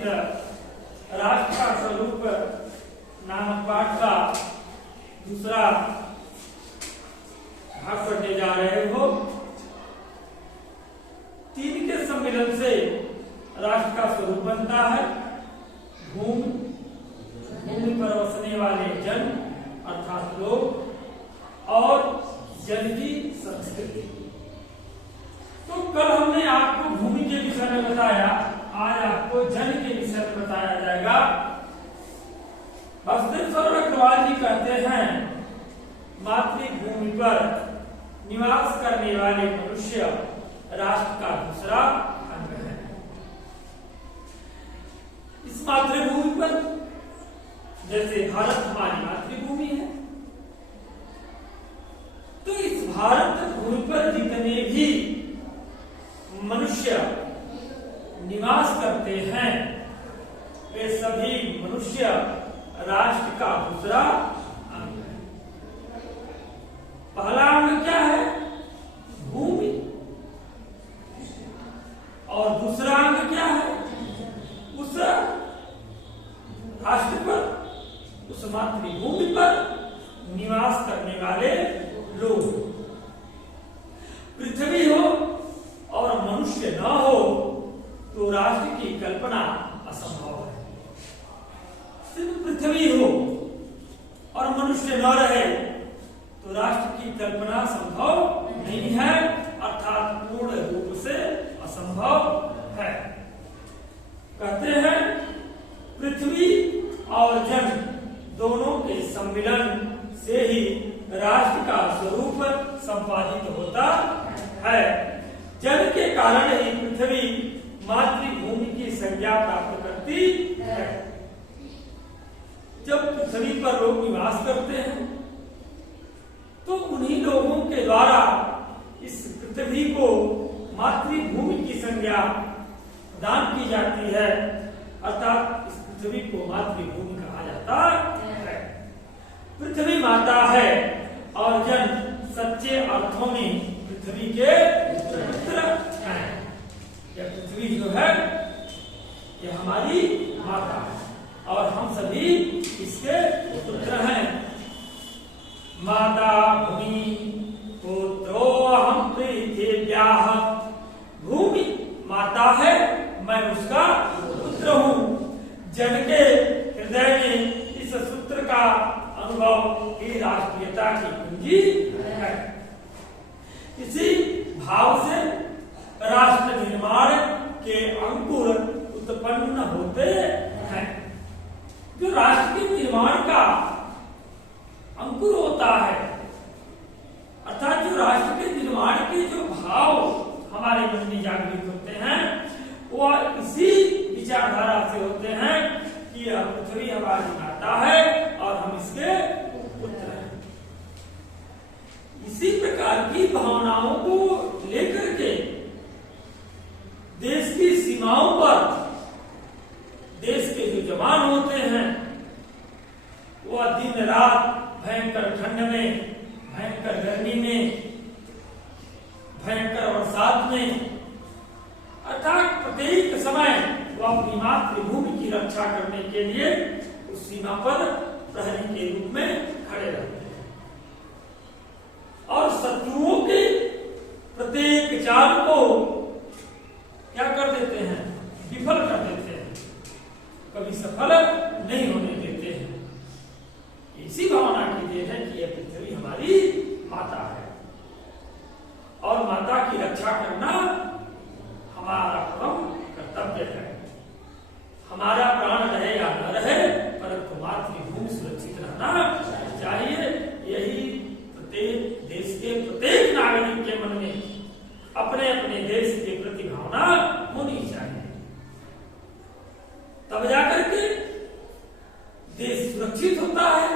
संपादित राष्ट्र का स्वरूप नामक पाठ का दूसरा भाग पढ़ने जा रहे हो। 3 के सम्मिलन से राष्ट्र का स्वरूप बनता है। भूमि पर बसने वाले जन अर्थात लोग और जन की संस्कृति। तो कल हमने आपको भूमि के विषय में बताया, आज आपको जन के विषय में बताया जाएगा। वासुदेव अग्रवाल जी कहते हैं मातृभूमि पर निवास करने वाले मनुष्य राष्ट्र का दूसरा अंग है। इस मातृभूमि पर, जैसे भारत हमारी मातृभूमि है, तो इस भारत भूमि पर जितने भी मनुष्य निवास करते हैं वे सभी मनुष्य राष्ट्र का दूसरा अंग है। पहला अंग क्या है? भूमि। और दूसरा अंग क्या है? उस राष्ट्र पर, उस मातृभूमि पर निवास करने वाले लोग। पृथ्वी हो और मनुष्य न हो तो राष्ट्र की कल्पना असंभव है। सिर्फ पृथ्वी हो और मनुष्य न रहे तो राष्ट्र की कल्पना संभव नहीं है, अर्थात पूर्ण रूप से असंभव है। कहते हैं पृथ्वी और जन दोनों के सम्मिलन से ही राष्ट्र का स्वरूप संपादित होता है। जन के कारण ही पृथ्वी मातृभूमि की संज्ञा प्राप्त करती है। जब पृथ्वी पर लोग निवास करते हैं तो उन्हीं लोगों के द्वारा इस पृथ्वी को मातृभूमि की संज्ञा प्रदान की जाती है, अर्थात इस पृथ्वी को मातृभूमि कहा जाता है। पृथ्वी माता है और जन सच्चे अर्थों में पृथ्वी के पुत्र हैं। यह पृथ्वी जो है यह हमारी माता है और हम सभी इसके पुत्र हैं। माता भूमि पुत्रो हम पृथिव्याः। भूमि माता है, मैं उसका पुत्र हूँ। जन के हृदय में इस सूत्र का अनुभव ही राष्ट्रीयता की कुंजी है। इसी भाव से राष्ट्र निर्माण के अंकुर उत्पन्न होते हैं। जो राष्ट्र के निर्माण का अंकुर होता है, अर्थात जो राष्ट्र के निर्माण के जो भाव हमारे मन में जागृत होते हैं वह इसी विचारधारा से होते हैं कि यह पृथ्वी हमारी माता है और हम इसके पुत्र हैं। इसी प्रकार की भावनाओं को लेकर के देश की सीमाओं पर देश के जो जवान होते हैं वह दिन रात भयंकर ठंड में, भयंकर गर्मी में, भयंकर बरसात में, अर्थात प्रत्येक समय वह अपनी मातृभूमि की रक्षा करने के लिए उस सीमा पर प्रहरी के रूप में खड़े रहते हैं और शत्रुओं के प्रत्येक चाल को क्या कर देते हैं? विफल कर देते हैं, कभी सफल नहीं होने देते हैं। इसी भावना की देन है कि यह पृथ्वी हमारी माता है और माता की रक्षा करना हमारा परम कर्तव्य है। हमारा प्राण रहे या न रहे परंतु मातृभूमि सुरक्षित रहना चाहिए। यही प्रत्येक देश के प्रत्येक नागरिक के मन में अपने अपने देश के प्रति भावना होनी चाहिए, तब जाकर के देश सुरक्षित होता है,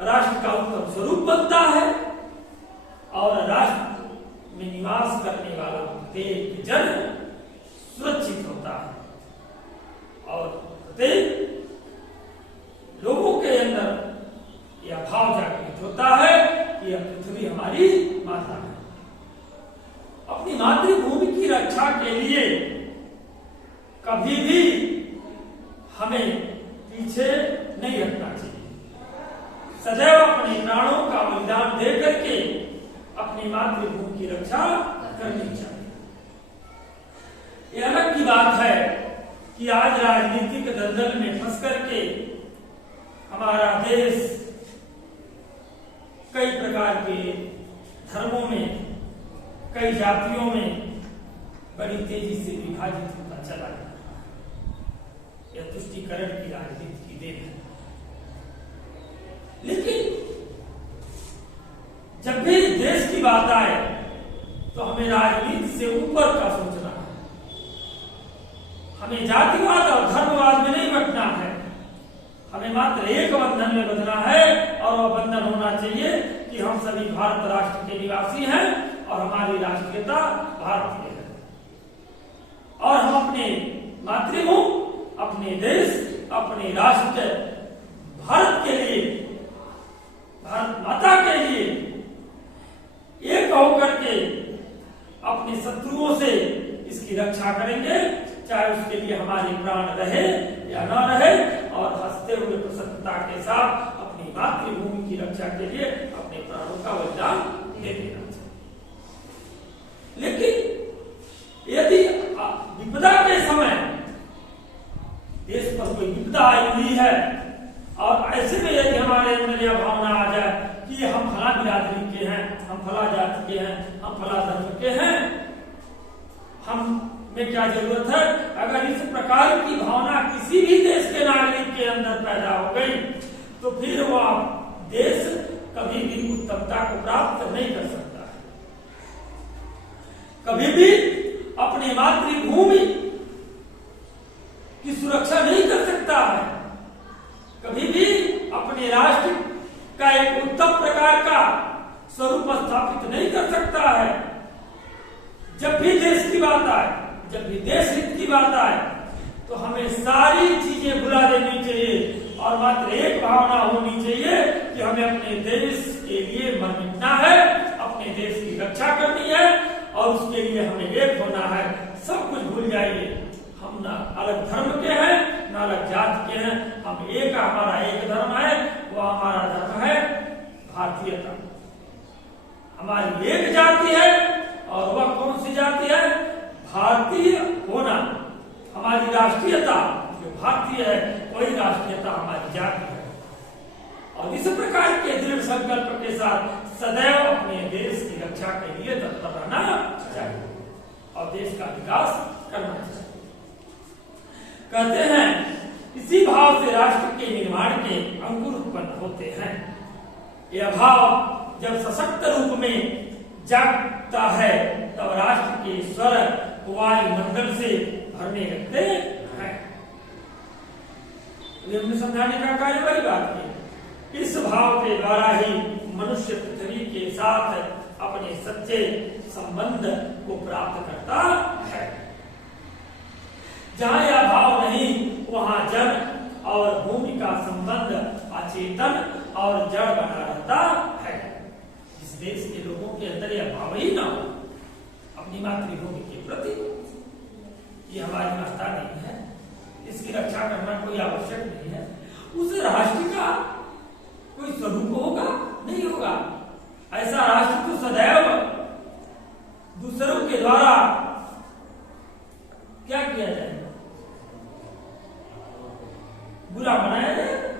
राष्ट्र का उत्तम स्वरूप बनता है और राष्ट्र में निवास करने वाला प्रत्येक जन सुरक्षित होता है और प्रत्येक लोगों के अंदर यह भाव जागृत होता है कि यह पृथ्वी हमारी माता है। अपनी मातृभूमि की रक्षा के लिए कभी भी की रक्षा करनी चाहिए। ये अलग की बात है कि आज राजनीतिक दलदल में फंस करके हमारा देश कई प्रकार के धर्मों में, कई जातियों में बड़ी तेजी से विभाजित होता चला जा रहा है। यह तुष्टीकरण की राजनीति की देन है। लेकिन जब भी देश की बात आए तो हमें राजनीति से ऊपर का सोचना है। हमें जातिवाद और धर्मवाद में नहीं बंटना है। हमें मात्र एक बंधन में बंधना है और वह बंधन होना चाहिए कि हम सभी भारत राष्ट्र के निवासी हैं और हमारी राष्ट्रीयता भारतीय है और हम अपने मातृभूमि, अपने देश, अपने राष्ट्र भारत के लिए, भारत माता के लिए एक होकर के अपने शत्रुओं से इसकी रक्षा करेंगे, चाहे उसके लिए हमारे प्राण रहे या न रहे, और हंसते हुए प्रसन्नता के साथ अपनी मातृभूमि की रक्षा के लिए अपने प्राणों का बलिदान दे देना चाहिए। लेकिन यदि विपदा के समय देश पर कोई विपदा आई हुई है और ऐसे में यदि हमारे अंदर यह भावना आ जाए कि हम फला बिरादरी के हैं, हम फला जाति के हैं, हम फला धर्म के हैं, हम में क्या जरूरत है, अगर इस प्रकार की भावना किसी भी देश के नागरिक के अंदर पैदा हो गई तो फिर वह देश कभी भी उत्तमता को प्राप्त नहीं कर सकता है। कभी भी अपनी मातृभूमि की सुरक्षा नहीं कर सकता है। कभी भी अपने राष्ट्र का एक उत्तम प्रकार का स्वरूप स्थापित नहीं कर सकता है। जब भी देश की बात आए, जब भी देश हित की बात आए तो हमें सारी चीजें भुला देनी चाहिए और मात्र एक भावना होनी चाहिए कि हमें अपने देश के लिए मर मिटना है, अपने देश की रक्षा करनी है और उसके लिए हमें एक होना है। सब कुछ भूल जाइए। हम ना अलग धर्म के हैं, ना अलग जाति के हैं, हम एक, हमारा एक धर्म है, वो हमारा धर्म है भारतीयता। हमारी एक जाति है और वह कौन सी जाति है? भारतीय होना। हमारी राष्ट्रीयता जो भारतीय है वही राष्ट्रीयता हमारी जाति है। और इस प्रकार के दृढ़ संकल्प के साथ सदैव अपने देश की रक्षा के लिए तत्पर रहना चाहिए और देश का विकास करना चाहिए। कहते हैं इसी भाव से राष्ट्र के निर्माण के अंकुर उत्पन्न होते हैं। यह भाव जब सशक्त रूप में जागता है तब राष्ट्र के स्वर वायुमंडल से भरने लगते हैं। हमने समझाने का कार्य वही बात की। इस भाव के द्वारा ही मनुष्य पृथ्वी के साथ अपने सच्चे संबंध को प्राप्त करता है। जहाँ यह भाव नहीं वहाँ जन और भूमि का संबंध अचेतन और जड़ बना रहता है। इस देश के लोगों के अंदर यह भाव ही ना हो अपनी मातृभूमि के प्रति, ये हमारी माता नहीं है, इसकी रक्षा करना कोई आवश्यक नहीं है, उस राष्ट्र का कोई स्वरूप होगा नहीं होगा। ऐसा राष्ट्र तो सदैव दूसरों के द्वारा क्या किया जाए, बुरा बनाया जाए।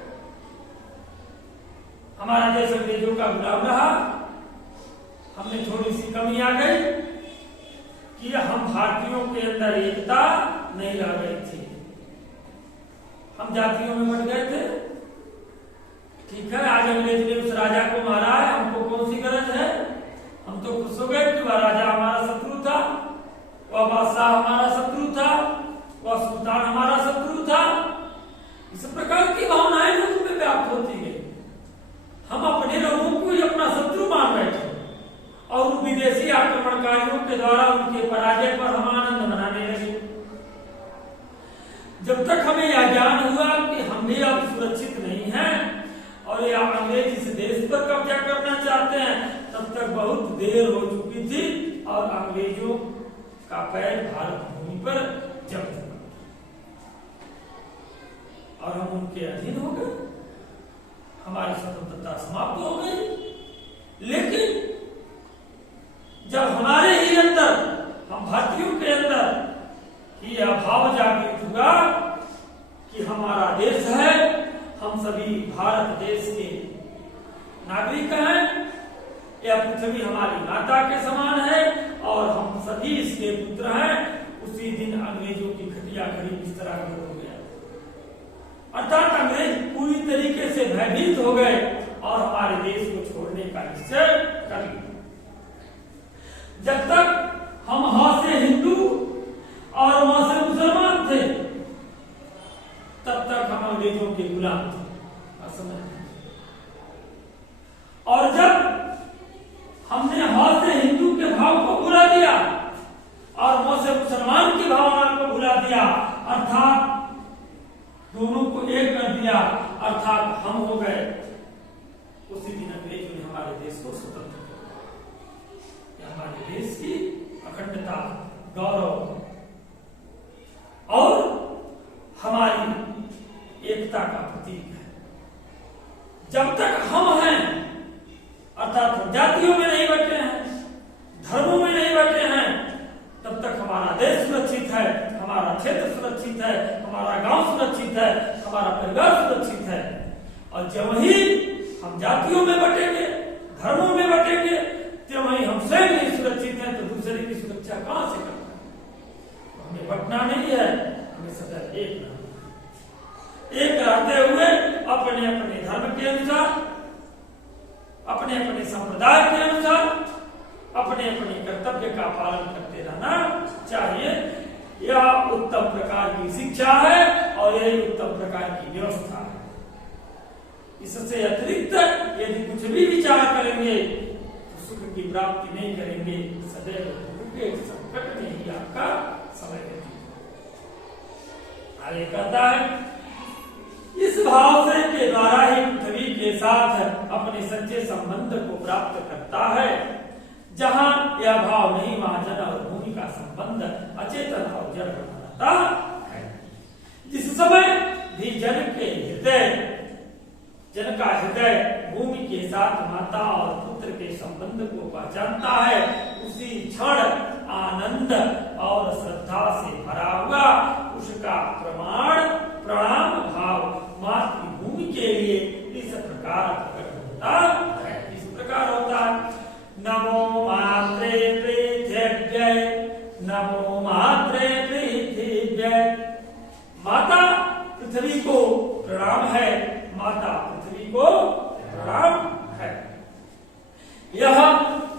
हमारा देश अंग्रेजों का गुलाम रहा, हमने थोड़ी सी कमी आ गई कि हम भारतीयों के अंदर एकता नहीं रह गई थी, हम जातियों में बट गए थे। ठीक है, आज अंग्रेज ने उस राजा को मारा है, हमको कौन सी गरज है? हम तो खुश हो गए कि वह राजा हमारा शत्रु था, वह बादशाह हमारा शत्रु था, वह सुल्तान हमारा शत्रु था। इस प्रकार की भावनाएं लोगों में व्याप्त होती गई। हम अपने लोगों को ही अपना शत्रु मान बैठे और विदेशी आक्रमणकारियों के द्वारा उनके पराजय पर हम आनंद मनाने लगे। जब तक हमें यह ज्ञान हुआ कि हम भी अब सुरक्षित नहीं हैं और यह अंग्रेज इस देश पर कब्जा करना चाहते हैं, तब तक बहुत देर हो चुकी थी और अंग्रेजों का पैर भारत भूमि पर जम चुका और हम उनके अधीन हो गए, हमारी स्वतंत्रता समाप्त हो गई। लेकिन जब हमारे ही अंदर, हम भारतीयों के अंदर ये भाव जागृत हुआ कि हमारा देश है, हम सभी भारत देश के नागरिक हैं, यह पृथ्वी हमारी माता के समान है और हम सभी इसके पुत्र हैं, उसी दिन अंग्रेजों की घटिया घड़ी इस तरह हो गया। अर्थात अंग्रेज पूरी तरीके से भयभीत हो गए और हमारे देश को छोड़ने का निश्चय कर लिया। जब तक हम हां से हिंदू और वहां से मुसलमान थे, तब तक हम अंग्रेजों के गुलाम थे। और जब हमने हां से हिंदू के भाव को भुला दिया और वहां से मुसलमान की भावना को भुला दिया, अर्थात दोनों को एक कर दिया, अर्थात हम हो गए, उसी दिन अंग्रेजों ने हमारे देश को स्वतंत्र किया। हमारे देश की अखंडता, गौरव और हमारी एकता का प्रतीक है। जब तक हम हैं, अर्थात जातियों में नहीं बटे हैं, धर्मों में नहीं बटे हैं, तब तक हमारा देश सुरक्षित है, हमारा क्षेत्र सुरक्षित है, हमारा गांव सुरक्षित है, हमारा परिवार सुरक्षित है। और जब ही हम जातियों में बटेंगे, धर्मों में बटेंगे, जब वही हम स्वयं नहीं सुरक्षित हैं, तो दूसरे की सुरक्षा कहां से करना है? हमें बटना नहीं है, हमें सदैव एक रहना, एक रहते हुए अपने अपने धर्म के अनुसार, अपने अपने संप्रदाय के अनुसार, अपने अपने कर्तव्य का पालन करते रहना चाहिए। यह उत्तम प्रकार की शिक्षा है और यही उत्तम प्रकार की व्यवस्था है। इससे अतिरिक्त यदि कुछ भी विचार करेंगे तो सुख की प्राप्ति नहीं करेंगे, सदैव दुख के संकट में ही आपका समय व्यतीत। आगे कहता है, इस भाव से के द्वारा ही पृथ्वी के साथ अपने सच्चे संबंध को प्राप्त करता है। जहां यह भाव नहीं, वहां जन और भूमि का संबंध अचेतन और जड़ रहता है। जिस समय भी जन का हृदय भूमि के साथ माता और पुत्र के संबंध को पहचानता है, उसी क्षण आनंद और श्रद्धा से भरा हुआ उसका प्रणाम भाव मातृभूमि के लिए इस प्रकार प्रकट होता है। इस प्रकार होता है, नमो मात्रे पृथिव्यै, नमो मात्रे पृथिव्यै। माता पृथ्वी को प्रणाम है, माता पृथ्वी को प्रणाम है। यह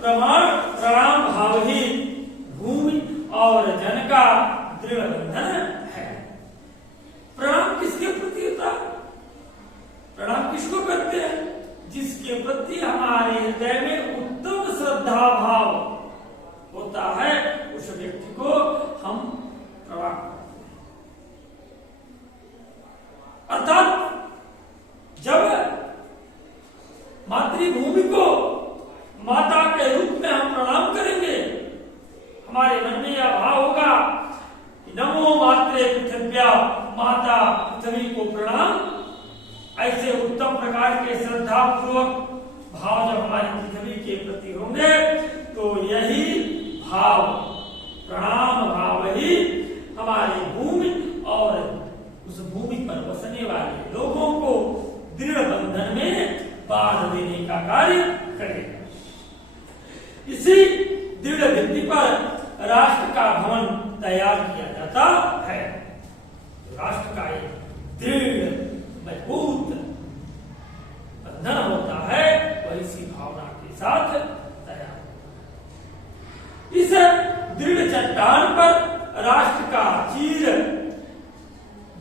प्रणाम भाव ही भूमि और जन का दृढ़ बंधन है। प्रणाम किसके प्रति होता है? प्रणाम किसको करते हैं? जिसके प्रति हमारे हृदय में उत्तम श्रद्धा भाव होता है, उस व्यक्ति को हम प्रणाम करते हैं। अर्थात जब मातृभूमि को माता के रूप में हम प्रणाम करेंगे, हमारे मन में यह भाव होगा कि नमो मात्रे पृथिव्या, माता पृथ्वी को प्रणाम। ऐसे उत्तम प्रकार के श्रद्धा पूर्वक भाव जब हमारी पृथ्वी के प्रति होंगे, तो यही भाव, प्रणाम भाव ही हमारी भूमि और उस भूमि पर बसने वाले लोगों को दृढ़ बंधन में बांध देने का कार्य करेगा। इसी दृढ़ भित्ति पर राष्ट्र का भवन तैयार किया जाता है। राष्ट्र का एक दृढ़ मजबूत बंधन होता है, वह इसी भावना के साथ तैयार होता है। इस दृढ़ चट्टान पर राष्ट्र का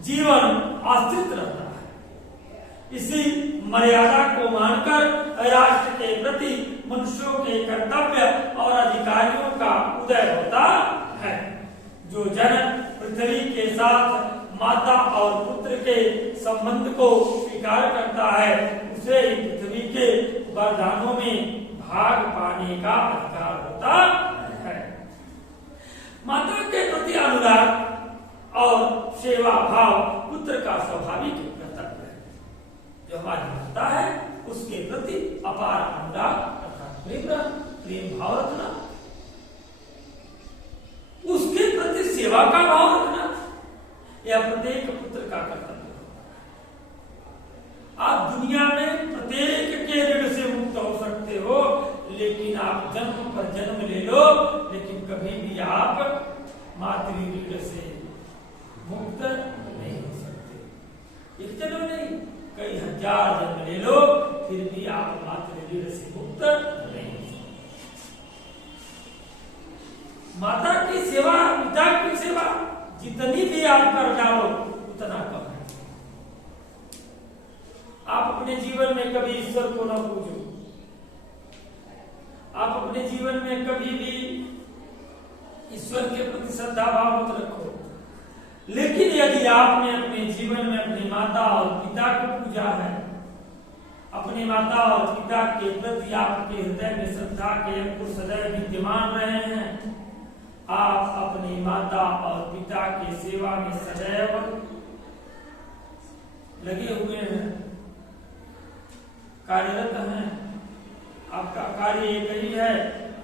जीवन आश्रित रहता है। इसी मर्यादा को मानकर राष्ट्र के प्रति मनुष्यों के कर्तव्य और अधिकारियों का उदय होता है। जो जन पृथ्वी के साथ माता और पुत्र के संबंध को स्वीकार करता है, उसे पृथ्वी के वरदानों में भाग पाने का अधिकार होता है। माता के प्रति अनुराग और सेवा भाव पुत्र का स्वाभाविक कर्तव्य है। जो हमारी माता है, उसके प्रति अपार अनुराग अर्थात प्रेम भाव रखना सेवा का भाव रखना यह प्रत्येक पुत्र का कर्तव्य है। आप दुनिया में प्रत्येक के ऋण से मुक्त हो सकते हो, लेकिन आप जन्म पर जन्म ले लो, लेकिन कभी भी आप मातृ ऋण से मुक्त नहीं हो सकते। एक जन्म नहीं, कई हजार जन्म ले लो, फिर भी आप मातृ ऋण से मुक्त नहीं हो सकते। माता की सेवा, पिता की सेवा जितनी भी आप कर डालो उतना कम है। आप अपने जीवन में कभी ईश्वर को न पूजो, आप अपने जीवन में कभी भी ईश्वर के प्रति श्रद्धा भाव मत रखो, लेकिन यदि आपने अपने जीवन में अपनी माता और पिता को पूजा है, अपने माता और पिता के प्रति आपके हृदय में श्रद्धा के अंकुर सदैव विद्यमान रहे हैं, आप अपनी माता और पिता की सेवा में सदैव लगे हुए हैं, कार्यरत हैं, आपका कार्य एक ही है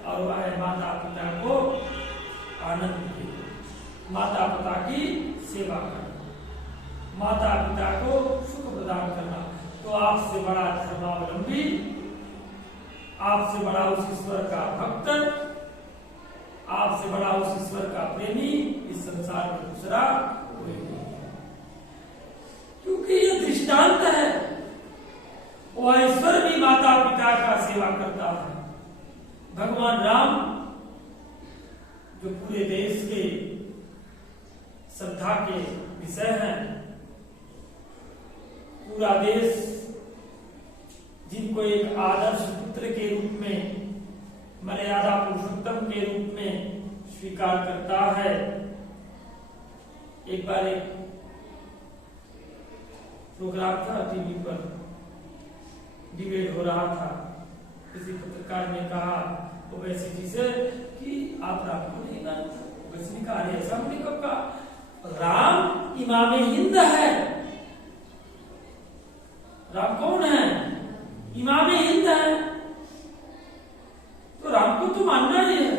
और वह है माता पिता को आनंद देना, माता पिता की सेवा करना, माता पिता को सुख प्रदान करना। तो आपसे बड़ा धर्मावलंबी, आपसे बड़ा उस ईश्वर का भक्त, आपसे बड़ा उस ईश्वर का प्रेमी इस संसार में दूसरा कोई नहीं है। क्योंकि ये दृष्टांत है, वह ईश्वर भी माता पिता का सेवा करता है। भगवान राम जो पूरे देश के श्रद्धा के विषय हैं, पूरा देश जिनको एक आदर्श पुत्र के रूप में, मर्यादा पुरुषोत्तम के रूप में स्वीकार करता है। एक बार एक प्रोग्राम था टीवी पर, डिबेट हो रहा था, किसी पत्रकार ने कहा ओवैसी जी से कि आप राम को नहीं मानते। ओवैसी ने कहा अरे ऐसा हमने कब कहा, राम इमाम हिंद है। राम कौन है? इमाम हिंद है, तो राम को तो मानना ही है,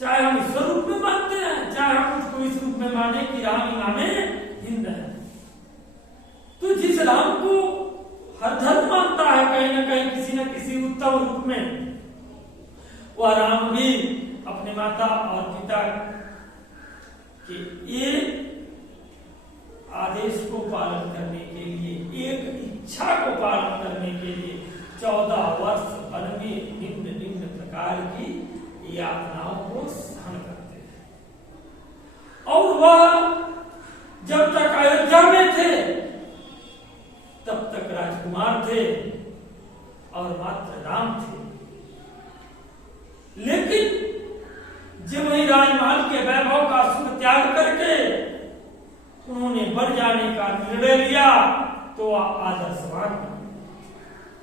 चाहे हम ईश्वर रूप में मानते हैं, चाहे हम उसको इस रूप में माने कि राम इमाम हिंद है। तो जिस राम को हर धर्म मानता है कहीं ना कहीं किसी न किसी उत्तम रूप में, वह राम भी अपने माता और पिता के एक आदेश को पालन करने के लिए, एक इच्छा को पालन करने के लिए 14 वर्ष वन में निम्न निम्न प्रकार की यातनाओं को सहन करते हैं। और वह जब तक अयोध्या में थे तब तक राजकुमार थे और मात्र राम थे, लेकिन जब वही राजमहल के वैभव का सुख त्याग करके उन्होंने बन जाने का निर्णय लिया तो वह आदर्शवान,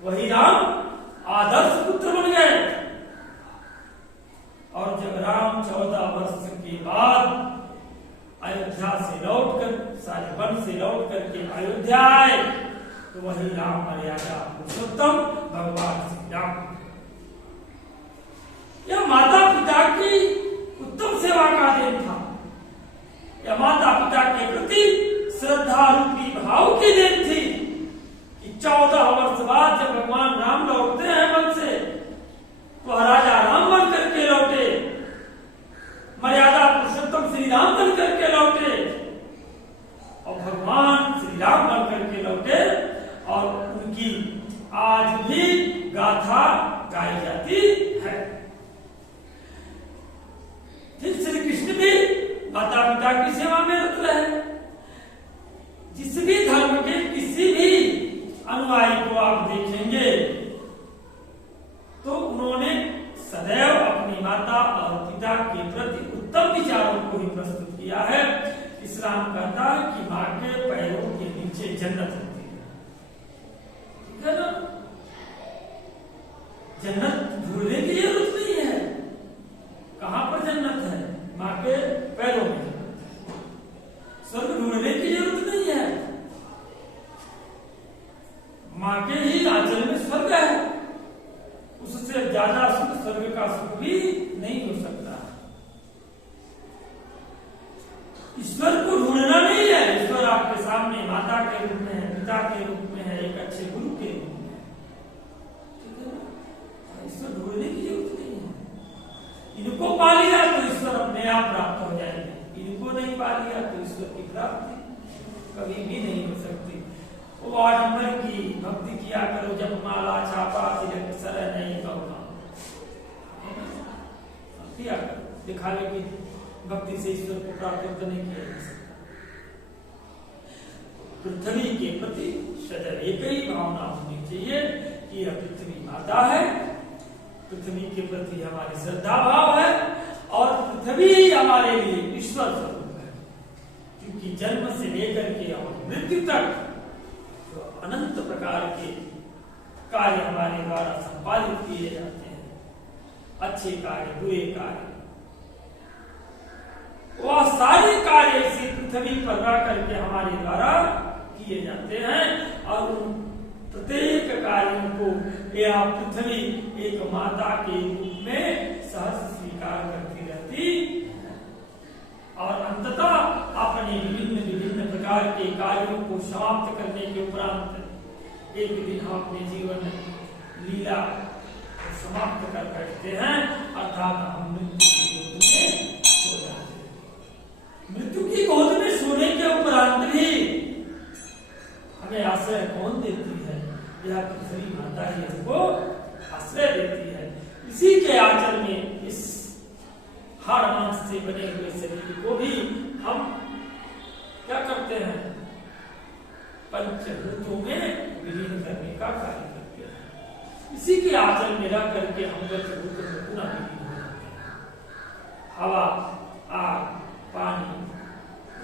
वही राम आदर्श पुत्र बन गए। और जब राम 14 वर्ष के बाद अयोध्या से लौटकर, सारे वन से लौट करके अयोध्या आए, तो वही राम मर्यादा पुरुषोत्तम भगवान श्री राम। यह माता पिता की उत्तम सेवा का दिन था, यह माता पिता के प्रति श्रद्धा रूपी भाव की देन थी कि 14 वर्ष बाद जब भगवान राम लौटते हैं वन से, तो राजा राम बन करके लौटे, मर्यादा पुरुषोत्तम श्री राम बन करके लौटे और भगवान श्री राम बन करके लौटे, और उनकी आज भी गाथा गाई जाती है। फिर श्री कृष्ण भी माता पिता की सेवा में रत रहे। जिस भी धर्म के किसी भी अनुयायी को आप देखेंगे तो उन्होंने सदैव अपनी माता और पिता के प्रति उत्तम विचारों को ही प्रस्तुत किया है। इस्लाम कहता है कि मां के पैरों के नीचे जन्नत होती है, ठीक है ना? जन्नत ढूंढने की जरूरत नहीं है। कहां पर जन्नत है? मां के पैरों में। स्वर्ग ढूंढने की जरूरत नहीं है, मां के ही आंचल में स्वर्ग है। उससे ज्यादा सुख स्वर्ग का सुख भी नहीं हो सकता। ईश्वर को ढूंढना नहीं है, ईश्वर आपके सामने माता के रूप में है, पिता के रूप में है, एक अच्छे गुरु के रूप में है। ठीक है ना? ईश्वर ढूंढने की जरूरत नहीं है। इनको पा लिया तो ईश्वर अपने आप प्राप्त हो जाएंगे, इनको नहीं पा लिया तो ईश्वर की प्राप्ति कभी भी नहीं हो सकती। वो आडंबर की भक्ति किया करो, जब माला छापा तिलक सर नहीं करुणा किया करो, दिखावे की भक्ति से ईश्वर को प्राप्त नहीं किया जा सकता। पृथ्वी के प्रति सदैव एक ही भावना होनी चाहिए कि यह पृथ्वी माता है, पृथ्वी के प्रति हमारी श्रद्धा भाव है और पृथ्वी हमारे लिए ईश्वर स्वरूप है। क्योंकि जन्म से लेकर के और मृत्यु तक तो अनंत प्रकार के कार्य हमारे द्वारा संपादित किए जाते हैं, अच्छे कार्य बुरे कार्य, वह सारे कार्य इसी पृथ्वी पर रह करके हमारे द्वारा किए जाते हैं और उन प्रत्येक कार्यों को यह पृथ्वी एक माता के रूप में सहज स्वीकार करती रहती और अंततः अपने विभिन्न विभिन्न प्रकार के कार्यों को समाप्त करने के उपरांत एक दिन हम अपने जीवन लीला समाप्त कर बैठते हैं, अर्थात हम मृत्यु की गोद में सो जाते हैं। मृत्यु की गोद में सोने के उपरांत भी हमें आश्रय कौन देती है? यह पृथ्वी माता ही हमको आश्रय देती है। इसी के आंचल में इस हाड़ मांस से बने हुए शरीर को भी हम क्या करते हैं? पंचभूतों में विलीन करने का कार्य करते हैं। इसी के आंचल में रह करके हम पंचभूतों में पुनः विलीन हो जाते हैं। हवा, आग, पानी,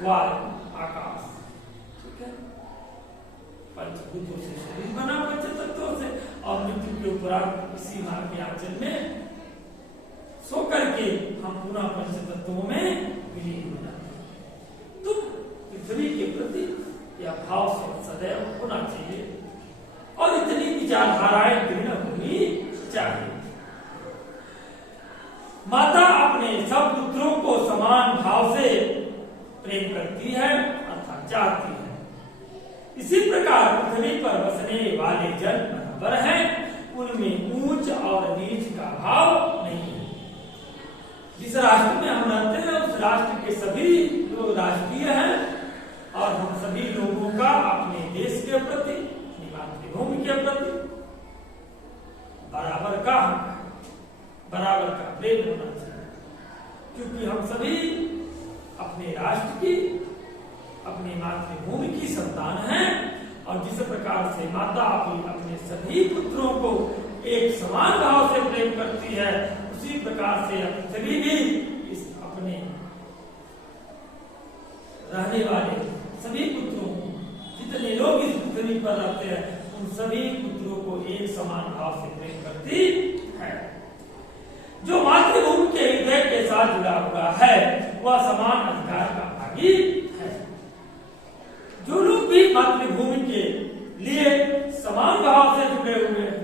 वायु, आकाश, ठीक है, पंचभूतों से शरीर बना, पंच तत्वों से, और मृत्यु के उपरांत इसी मां के आंचल में सो करके हम पुनः पंच तत्वों में विलीन हो जाते हैं। तो पृथ्वी के प्रति यह भाव सदैव होना चाहिए और इतनी विचारधाराएं दृढ़ होनी चाहिए। माता अपने सब पुत्रों को समान भाव से प्रेम करती है अर्थात चाहती है। इसी प्रकार पृथ्वी पर बसने वाले जन बराबर हैं, उनमें ऊंच और नीच का भाव नहीं है। जिस राष्ट्र में हम रहते हैं उस राष्ट्र के सभी लोग राष्ट्रीय हैं और हम सभी लोगों का अपने देश के प्रति, मातृभूमि के प्रति बराबर का हक है, बराबर का प्रेम होना चाहिए। क्योंकि हम सभी अपने राष्ट्र की, अपनी मातृभूमि की संतान हैं और जिस प्रकार से माता अपने सभी पुत्रों को एक समान भाव से प्रेम करती है, उसी प्रकार से पृथ्वी भी इस अपने रहने वाले सभी पुत्रों को, जितने लोग इस पृथ्वी पर रहते हैं, उन सभी पुत्रों को एक समान भाव से प्रेम करती है। जो मातृभूमि के हृदय के साथ जुड़ा हुआ है वह समान अधिकार का भागी है। जो लोग भी मातृभूमि के लिए समान भाव से जुड़े हुए हैं,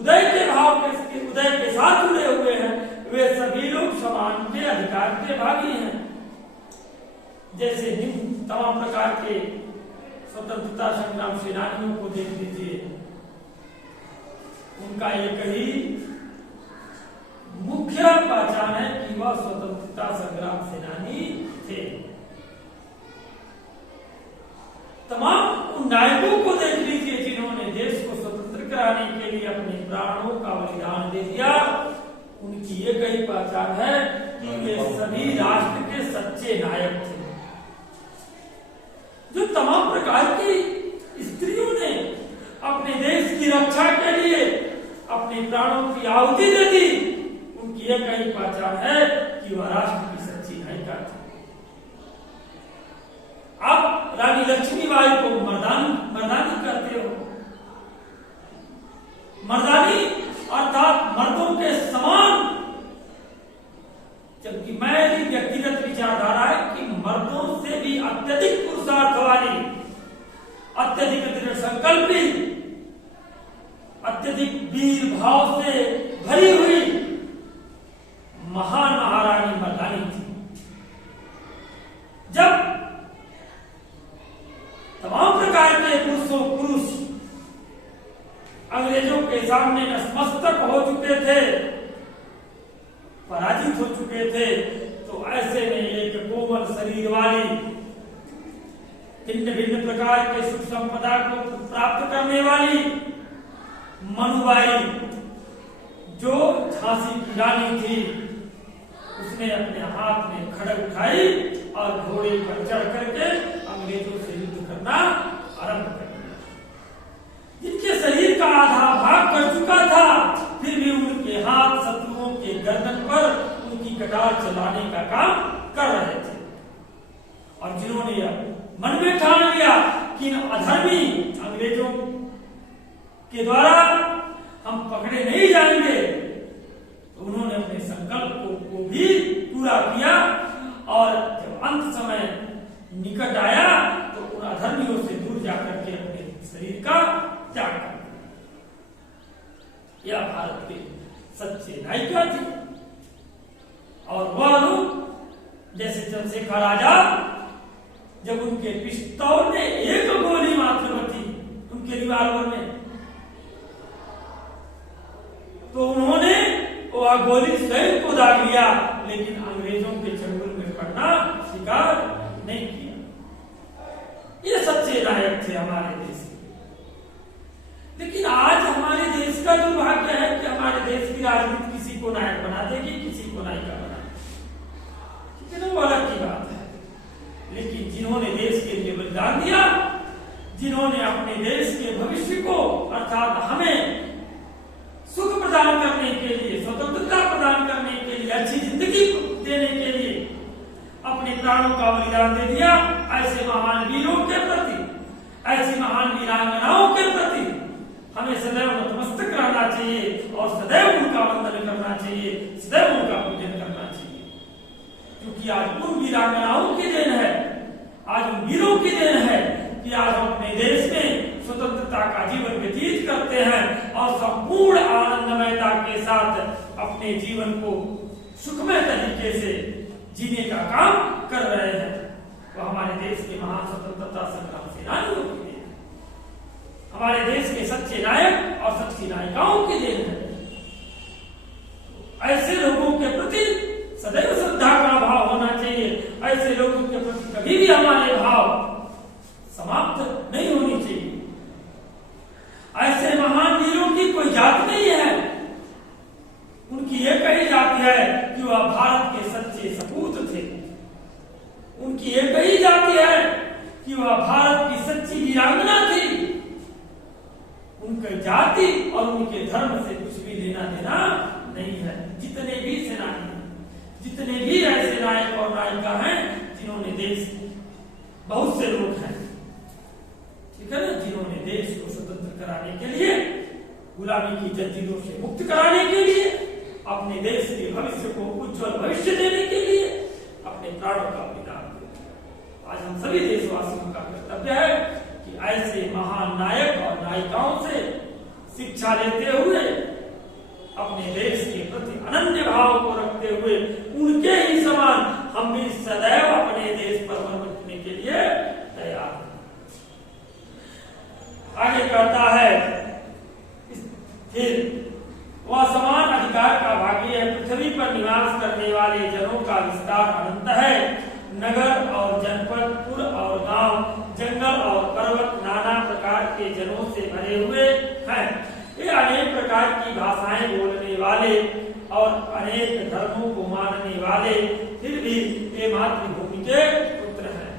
उदय के भाव के उदय के साथ जुड़े हुए हैं, वे सभी लोग समान के अधिकार के भागी हैं। जैसे निम्न तमाम प्रकार के स्वतंत्रता संग्राम सेनानियों को देख लीजिए, उनका एक ही मुख्य पहचान है कि वह स्वतंत्रता संग्राम सेनानी थे। तमाम उन नायकों को देख लीजिए जिन्होंने देश को स्वतंत्र कराने के लिए अपने प्राणों का बलिदान दे दिया, उनकी एक ही पहचान है कि वे सभी राष्ट्र के सच्चे नायक थे। जो तमाम प्रकार की स्त्रियों ने अपने देश की रक्षा के लिए अपने प्राणों की आहुति दे दी, उनकी एक ही पहचान है कि वह राष्ट्र की सच्ची नायिका थी। आप रानी लक्ष्मीबाई को मर्दानी करते हो, मर्दानी अर्थात मर्दों के समान, जबकि मेरी व्यक्तिगत विचारधारा है कि मर्दों से भी अत्यधिक पुरुषार्थ वाली, अत्यधिक दृढ़ संकल्पी, अत्यधिक वीर भाव से भरी हुई महान महारानी मर्दानी थी। शरीर वाली, भिन्न भिन्न प्रकार के सुख संपदा को प्राप्त करने वाली मनुबाई जो झांसी की रानी थी, उसने अपने हाथ में खड़ग उठाई और घोड़े पर चढ़ करके अंग्रेजों से युद्ध करना आरंभ कर दिया। जिनके शरीर का आधा भाग कर चुका था, फिर भी उनके हाथ शत्रुओं के गर्दन पर उनकी कटार चलाने का काम कर रहे थे। और जिन्होंने मन में ठान लिया कि इन अधर्मी अंग्रेजों के द्वारा हम पकड़े नहीं जाएंगे, तो उन्होंने अपने संकल्प को भी पूरा किया। और जब अंत समय निकट आया तो उन अधर्मियों से दूर जाकर के अपने शरीर का त्याग कर दिया। यह भारत के सच्चे नायिका थे। और वह लोग जैसे चंद्रशेखर आजाद, जब उनके पिस्तौल ने एक गोली मात्र बची उनके रिवाल्वर में, तो उन्होंने वह गोली स्वयं को दाग लिया, लेकिन अंग्रेजों के चंगुल में पड़ना स्वीकार नहीं किया। ये सच्चे नायक थे हमारे देश के। लेकिन आज हमारे देश का दुर्भाग्य है कि हमारे देश की राजनीति किसी को नायक बना देगी, किसी को नायिका बना देगी। ठीक है ना, वो अलग की बात है। लेकिन जिन्होंने देश के लिए बलिदान दिया, जिन्होंने अपने देश के भविष्य को अर्थात हमें सुख प्रदान करने के लिए, स्वतंत्रता प्रदान करने के लिए, अच्छी जिंदगी देने के लिए अपने प्राणों का बलिदान दे दिया, ऐसे महान वीरों के प्रति, ऐसी महान वीरांगनाओं के प्रति हमें सदैव नतमस्तक रहना चाहिए और सदैव उनका वंदन करना चाहिए, सदैव उनका पूजन करना चाहिए। क्योंकि आज उन वीरांगनाओं की देन है, आज उन वीरों की देन है कि आज हम अपने देश में स्वतंत्रता का जीवन व्यतीत करते हैं और संपूर्ण आनंदमयता के साथ अपने जीवन को सुखमय तरीके से जीने का काम कर रहे हैं। वो हमारे देश के महान स्वतंत्रता संग्राम सेनानियों की देन है, हमारे देश के सच्चे नायक और सच्ची नायिकाओं की देन है। ऐसे लोगों के प्रति सदैव श्रद्धा का भाव होना चाहिए। ऐसे लोगों के प्रति कभी भी हमारे भाव समाप्त नहीं होनी चाहिए। ऐसे महान वीरों की कोई जात नहीं है, उनकी एक ही जाति है कि वह भारत के सच्चे सपूत थे। उनकी एक ही जाति है कि वह भारत की सच्ची वीरांगना थी। उनकी जाति और उनके धर्म से कुछ भी लेना देना नहीं है। जितने भी सेनानी, जितने भी ऐसे नायक और नायिका हैं जिन्होंने देश, बहुत से लोग हैं, ठीक है ना, जिन्होंने देश को स्वतंत्र कराने के लिए, गुलामी की जंजीरों से मुक्त कराने के लिए, अपने देश के भविष्य को उज्जवल भविष्य देने के लिए अपने प्राणों का बलिदान दिया। आज हम सभी देशवासियों का कर्तव्य है कि ऐसे महान नायक और नायिकाओं से शिक्षा लेते हुए, अपने देश के प्रति अनन्य भाव को रखते हुए, उनके ही समान हम भी सदैव अपने देश पर बन रखने के लिए तैयार हैं। आगे कहता है, फिर वह समान अधिकार का भागी है। पृथ्वी पर निवास करने वाले जनों का विस्तार अनंत है। नगर और जनपद, पुर और गांव, जंगल और पर्वत नाना प्रकार के जनों से भरे हुए हैं। ये अनेक प्रकार की भाषाएं बोलने वाले और अनेक धर्मों को मानने वाले, फिर भी ये मातृभूमि के पुत्र हैं।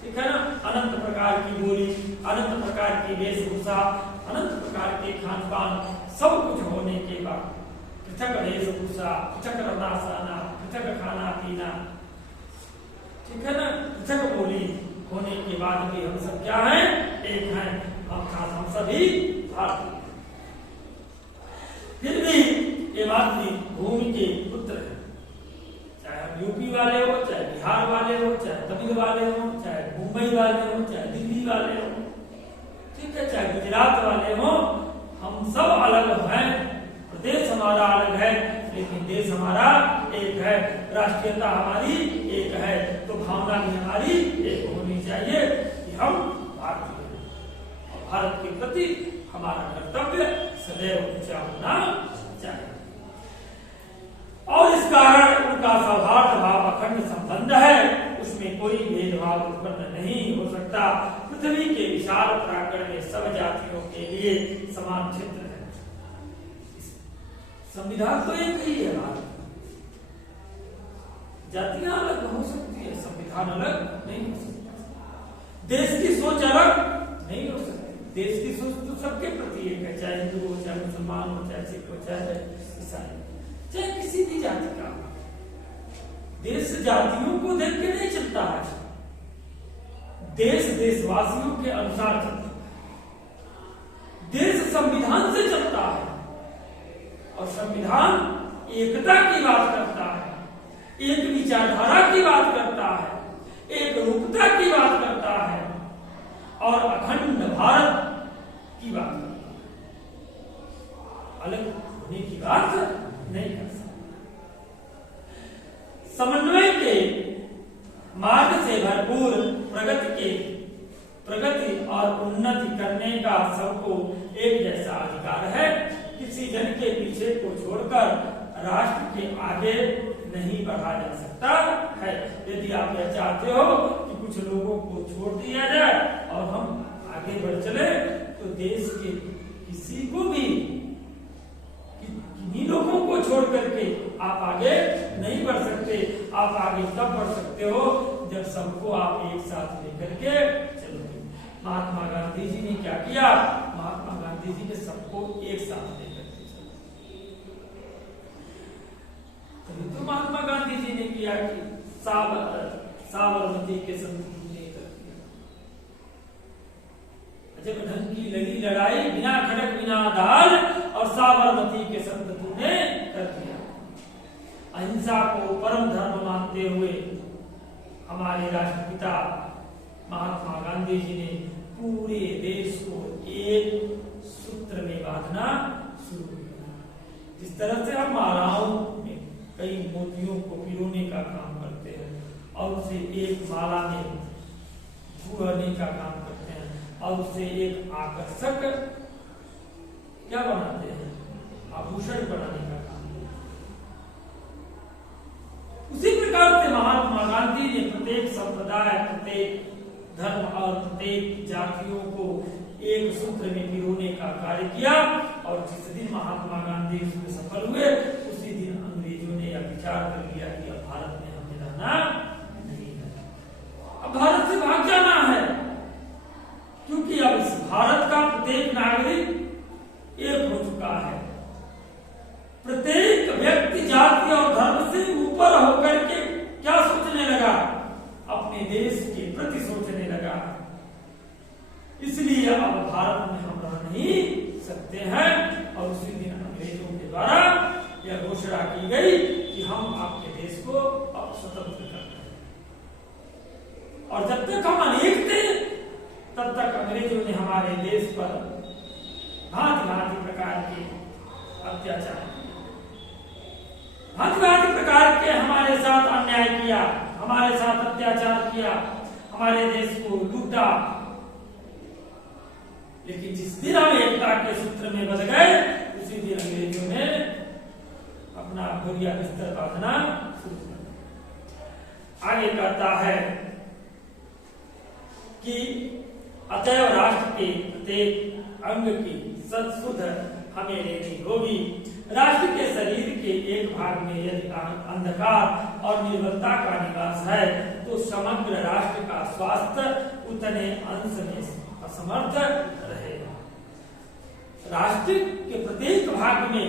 ठीक है ना, अनंत प्रकार की बोली, अनंत प्रकार की वेशभूषा, अनंत प्रकार के खान पान, सब कुछ होने के बाद पृथक वेशभूषा, पृथक रहना सहना, पृथक खाना पीना, ठीक है ना, पृथक बोली होने के बाद भी हम सब क्या हैं? एक हैं। हम सभी भारतीय। फिर भी ये मातृभूमि के पुत्र हैं। चाहे हम यूपी वाले हो, चाहे बिहार वाले हो, चाहे तमिल वाले हो, चाहे मुंबई वाले हो, चाहे दिल्ली वाले हो, ठीक है, चाहे गुजरात वाले हो, हम सब अलग हैं। प्रदेश हमारा अलग है, लेकिन देश हमारा एक है। राष्ट्रीयता हमारी एक है, तो भावना भी हमारी एक होनी चाहिए कि हम भारतीय हैं और भारत के प्रति हमारा कर्तव्य सदैव ऊंचा होना चाहिए। और इस कारण उनका सौहार्द भाव अखंड संबंध है, उसमें में कोई भेदभाव उत्पन्न नहीं हो सकता। पृथ्वी के विशाल प्रांगण में सब जातियों के लिए समान क्षेत्र है। संविधान तो एक ही है। जातियां अलग हो सकती है, संविधान अलग नहीं हो सकता। देश की सोच अलग नहीं हो सकती। देश की सोच तो सबके प्रति एक है, चाहे हिंदू हो, चाहे मुसलमान हो, चाहे सिख हो, चाहे ईसाई, चाहे किसी भी जाति का। देश जातियों को देख के नहीं चलता है, देश देशवासियों के अनुसार चलता है। देश संविधान से चलता है और संविधान एकता की बात करता है, एक विचारधारा की बात करता है, एक रूपता की बात करता है और अखंड भारत की बात करता है। अलग होने की बात नहीं कर सकता। समन्वय के मार्ग से भरपूर प्रगति और उन्नति करने का सबको एक जैसा अधिकार है। किसी जन के पीछे को छोड़कर राष्ट्र के आगे नहीं बढ़ा जा सकता है। यदि आप यह चाहते हो कि कुछ लोगों को छोड़ दिया जाए और हम आगे बढ़ चले, तो देश के किसी को भी किन्हीं लोगों को छोड़ करके आप आगे नहीं बढ़ सकते। आप आगे तब बढ़ सकते हो जब सबको आप एक साथ लेकर के चलोगे। महात्मा गांधी जी ने क्या किया? महात्मा गांधी जी ने सबको एक साथ लेकर के चला। तो महात्मा गांधी जी ने किया कि साबरमती के संत ने कर दिया। जब ढंग की लगी लड़ाई बिना खड़क बिना आधार, और साबरमती के संत ने कर दिया। अहिंसा को परम धर्म मानते हुए हमारे राष्ट्रपिता महात्मा गांधी जी ने पूरे देश को एक सूत्र में बांधना शुरू किया। जिस तरह से हम मालाओं में कई मोतियों को पिरोने का काम करते हैं और उसे एक माला में भूरने का काम करते हैं और उसे एक आकर्षक क्या बनाते हैं, आभूषण बनाने का काम। उसी प्रकार से महात्मा गांधी ने प्रत्येक संप्रदाय, प्रत्येक धर्म और प्रत्येक जातियों को एक सूत्र में पिरोने का कार्य किया। और जिस दिन महात्मा गांधी उसमें सफल हुए, उसी दिन अंग्रेजों ने यह विचार कर लिया कि अब भारत में हमें रहना नहीं है, अब भारत से भाग जाना है। क्योंकि अब इस भारत का प्रत्येक नागरिक एक हो चुका है। प्रत्येक व्यक्ति जाति और धर्म से ऊपर होकर के क्या सोचने लगा? अपने देश के प्रति सोचने लगा। इसलिए अब भारत में हम रह नहीं सकते हैं। और उसी दिन अंग्रेजों के द्वारा यह घोषणा की गई कि हम आपके देश को अब स्वतंत्र करते हैं। और जब तक हम अनेक थे, तब तक अंग्रेजों ने हमारे देश पर भांति भांति प्रकार के अत्याचार, भांति भांति प्रकार के हमारे साथ अन्याय किया, हमारे साथ अत्याचार किया, हमारे देश को लूटा। लेकिन जिस दिन हम एकता के सूत्र में बंध गए, उसी दिन अंग्रेजों ने अपना बोरिया बिस्तर बांधना शुरू कर दिया। आगे कहता है कि अतएव राष्ट्र के प्रत्येक अंग की सदसुध हमें लेनी होगी। राष्ट्र के शरीर के एक भाग में यदि अंधकार और निर्बलता का निवास है, तो समग्र राष्ट्र का स्वास्थ्य उतने अंश में असमर्थ रहेगा। राष्ट्र के प्रत्येक भाग में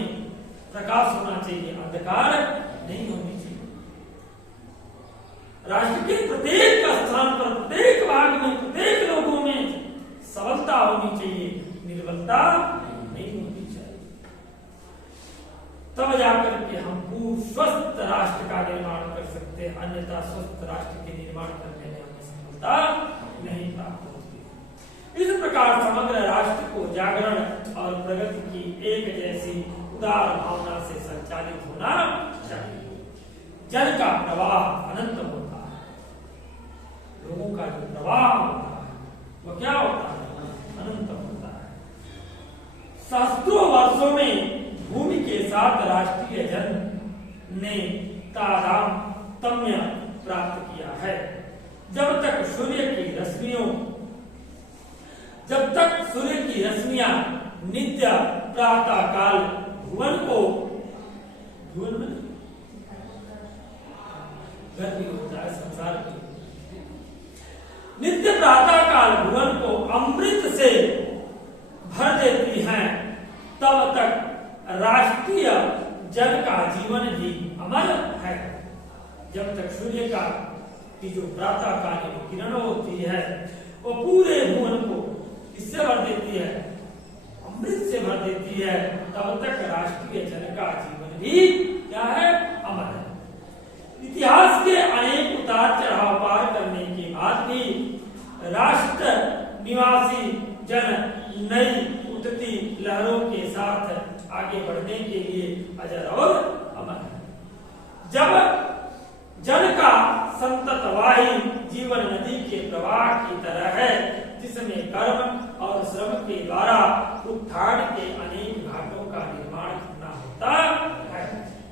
प्रकाश होना चाहिए, अंधकार नहीं होनी चाहिए। राष्ट्र के प्रत्येक स्थान पर, प्रत्येक भाग में, प्रत्येक लोगों में सबलता होनी चाहिए, निर्बलता नहीं होनी चाहिए। तब जाकर के हम स्वस्थ राष्ट्र का निर्माण कर सकते हैं। अन्यथा स्वस्थ राष्ट्र के निर्माण करने में हमें सफलता नहीं प्राप्त होती। इस प्रकार समग्र राष्ट्र को जागरण और प्रगति की एक जैसी उदार भावना से संचालित होना चाहिए। जन का प्रवाह अनंत होता है। लोगों का जो प्रवाह होता है वो क्या होता है? अनंत होता है। सहस्त्रों वर्षों में भूमि के साथ राष्ट्रीय जन ने तादात्म्य प्राप्त किया है। जब तक सूर्य की रश्मियां नित्य प्रातः काल भुवन में गर्मी होता है संसार की, नित्य प्रातः काल भुवन को अमृत से भर देती हैं, तब तक राष्ट्रीय जन का जीवन भी अमर है। जब तक सूर्य की जो प्रातः कालीन किरण होती है वो पूरे भुवन को इससे भर देती है, अमृत से भर देती है, तब तक राष्ट्रीय जन का जीवन भी क्या है, अमर है। इतिहास के अनेक उतार चढ़ाव पार करने के बाद भी राष्ट्र निवासी जन नई उठती लहरों के साथ आगे बढ़ने के लिए अजर और अमर है। जब जन का संतत वाही जीवन नदी के प्रवाह की तरह है, जिसमें कर्म और श्रम के द्वारा उत्थान के अनेक घाटों का निर्माण करना होता है।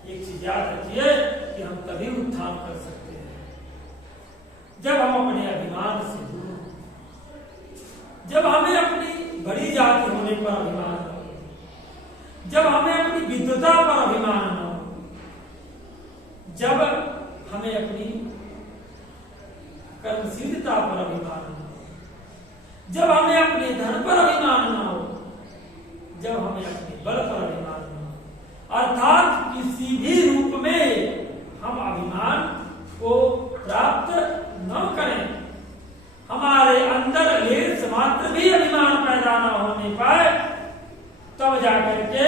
एक चीज याद रखिए कि हम तभी उत्थान कर सकते हैं जब हम अपने अभिमान से दूर हो, जब हमें अपनी बड़ी जाति होने पर अभिमान न हो, जब हमें अपनी विद्वता पर अभिमान न हो, जब हमें अपनी कर्मशीलता पर अभिमान न हो, जब हमें अपने धन पर अभिमान न हो, जब हमें अपने बल पर अभिमान न हो, अर्थात किसी भी रूप में हम अभिमान को प्राप्त न करें, हमारे अंदर लेस मात्र भी अभिमान पैदा न होने पाए, तब जाकर के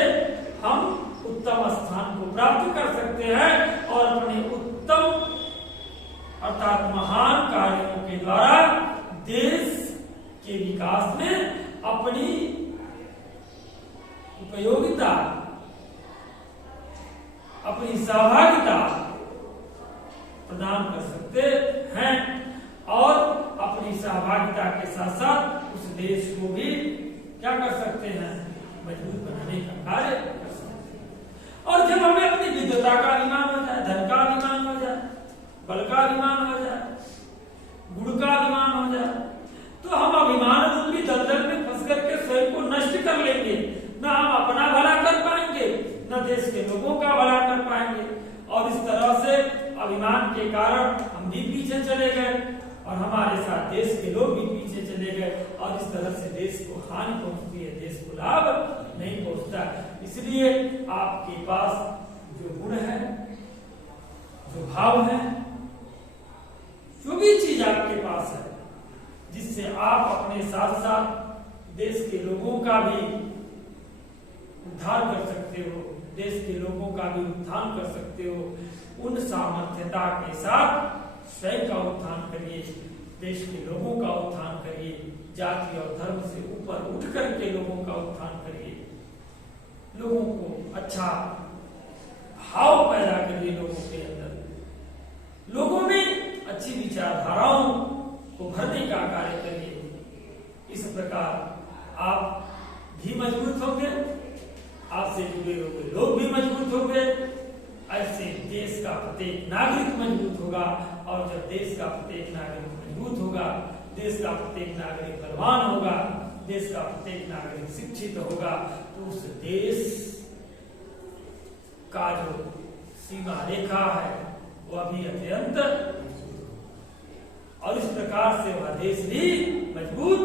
हम उत्तम स्थान को प्राप्त कर सकते हैं और अपने उत्तम अर्थात महान कार्यों के द्वारा देश के विकास में अपनी उपयोगिता, अपनी सहभागिता प्रदान कर सकते हैं और अपनी सहभागिता के साथ साथ उस देश को भी क्या कर सकते हैं, मजबूत बनाने का कार्य कर सकते हैं। और जब हमें अपनी विद्वता का अभिमान हो जाए, धन का अभिमान हो जाए, बल का अभिमान हो जाए, गुण का अभिमान हो जाए, तो हम अभिमान रूपी दलदल में फंस करके स्वयं को नष्ट कर लेंगे। न हम अपना भला कर पाएंगे, न देश के लोगों का भला कर पाएंगे, और इस तरह से अभिमान के कारण हम भी पीछे चले गए और हमारे साथ देश के लोग भी पीछे चले गए, और इस तरह से देश को हानि पहुंचती है, देश को लाभ नहीं पहुंचता। इसलिए आपके पास जो गुण है, जो भाव है, जो भी चीज आपके पास है, जिससे आप अपने साथ साथ देश के लोगों का भी उद्धार कर सकते हो, देश के लोगों का भी उत्थान कर सकते हो, उन सामर्थ्यता के साथ स्वयं का उत्थान करिए, देश के लोगों का उत्थान करिए, जाति और धर्म से ऊपर उठ करके लोगों का उत्थान करिए, लोगों को अच्छा भाव पैदा करिए, लोगों के अंदर, लोगों में अच्छी विचारधाराओं को भरने का कार्य करिए। इस प्रकार आप भी मजबूत होंगे, आपसे जुड़े हुए लोग भी मजबूत होंगे, ऐसे देश का प्रत्येक नागरिक मजबूत होगा, और जब देश का प्रत्येक नागरिक मजबूत होगा, देश का प्रत्येक नागरिक बलवान होगा, देश का प्रत्येक नागरिक शिक्षित होगा, तो उस देश का जो सीमा रेखा है वह भी अत्यंत, और इस प्रकार से वह देश भी मजबूत